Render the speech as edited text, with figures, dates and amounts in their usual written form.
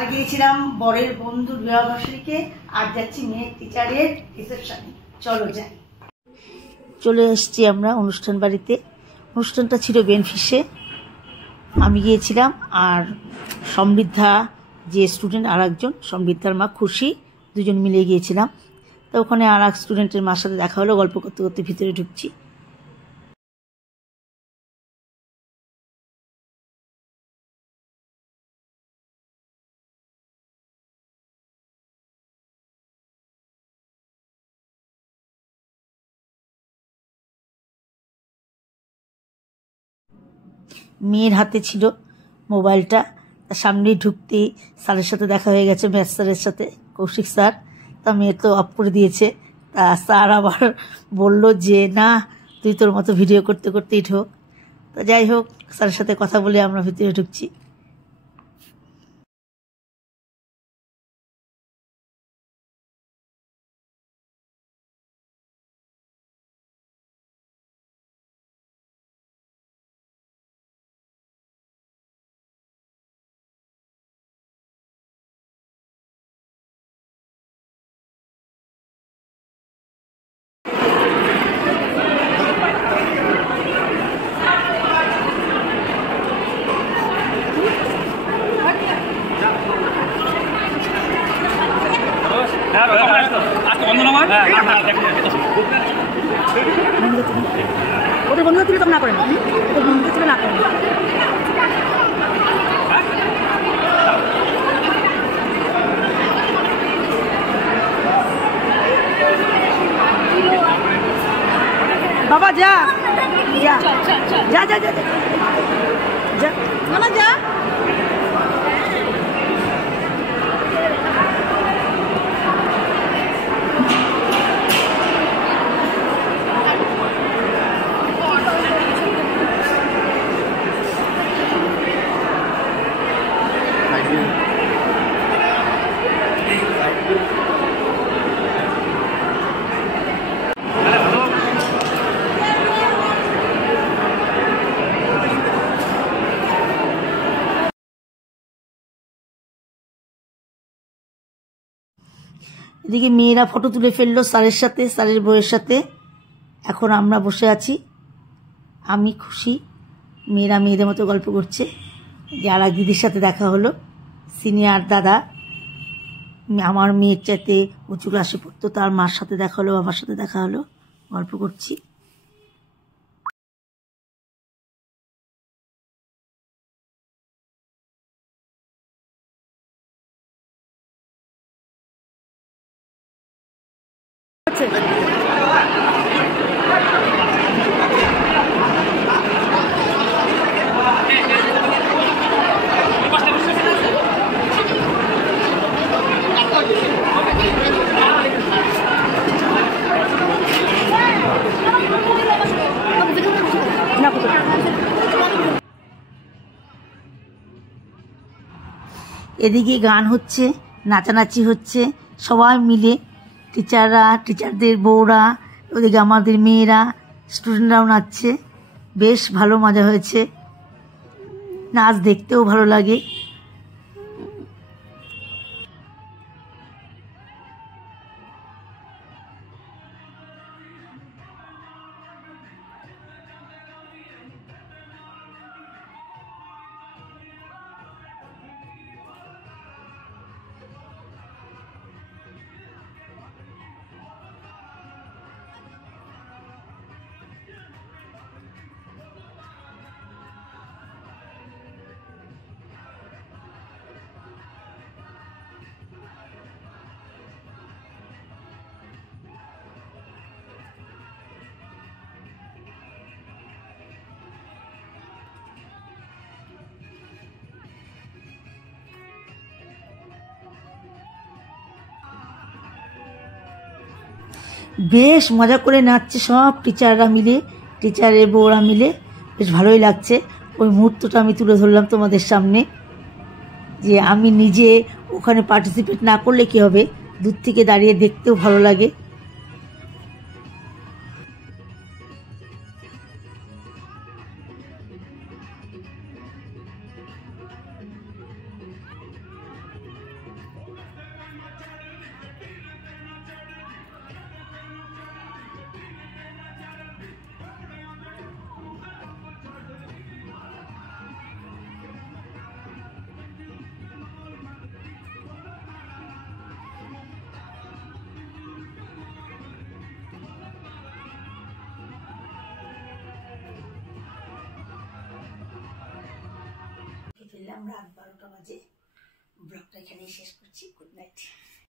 কাল গিয়েছিলাম বরের বন্ধুর বিবাহবার্ষিকীতে, আজ যাচ্ছি মেয়ের টিচারের রিসেপশনে। চলো যাই। চলে এসেছি আমরা অনুষ্ঠান বাড়িতে। অনুষ্ঠানটা ছিল বেনফিসে, আমি গিয়েছিলাম আর সমৃদ্ধা যে স্টুডেন্ট আর একজন, সমৃদ্ধার মা খুশি, দুজন মিলে গিয়েছিলাম। তো ওখানে আর এক স্টুডেন্টের মার সাথে দেখা হলো, গল্প করতে করতে ভিতরে ঢুকছি। মেয়ের হাতে ছিল মোবাইলটা, তার সামনেই ঢুকতেই স্যারের সাথে দেখা হয়ে গেছে, ম্যাথ স্যারের সাথে, কৌশিক স্যার। তা মেয়ে তো অফ করে দিয়েছে। তা স্যার আবার বলল যে না, তুই তোর মতো ভিডিও করতে করতেই ঢোক। তো যাই হোক, স্যারের সাথে কথা বলে আমরা ভিতরে ঢুকছি। ওদের বন্ধুরা তুলে তখন না করেন, ওদের বন্ধুদের তুলে না করেন। বাবা যা যা যা যা যা যা না যা। এদিকে মেয়েরা ফটো তুলে ফেললো স্যারের সাথে, স্যারের বউয়ের সাথে। এখন আমরা বসে আছি, আমি খুশি, মেয়েরা মেয়েদের মতো গল্প করছে। যে আর এক দিদির সাথে দেখা হলো, সিনিয়র দাদা, আমার মেয়ের চাইতে উঁচু ক্লাসে পড়তো, তার মার সাথে দেখা হলো, বাবার সাথে দেখা হলো, গল্প করছি। এদিকে গান হচ্ছে, নাচানাচি হচ্ছে, সবাই মিলে, টিচাররা, টিচারদের বউরা, ওদিকে আমাদের মেয়েরা, স্টুডেন্টরাও নাচছে। বেশ ভালো মজা হয়েছে, নাচ দেখতেও ভালো লাগে। বেশ মজা করে নাচছে সব টিচাররা মিলে, টিচারের বউরা মিলে, বেশ ভালোই লাগছে। ওই মুহূর্তটা আমি তুলে ধরলাম তোমাদের সামনে, যে আমি নিজে ওখানে পার্টিসিপেট না করলে কী হবে, দূর থেকে দাঁড়িয়ে দেখতেও ভালো লাগে। টাইম রাত 12টা বাজে। ব্লগটা এখানেই শেষ করছি। Good night.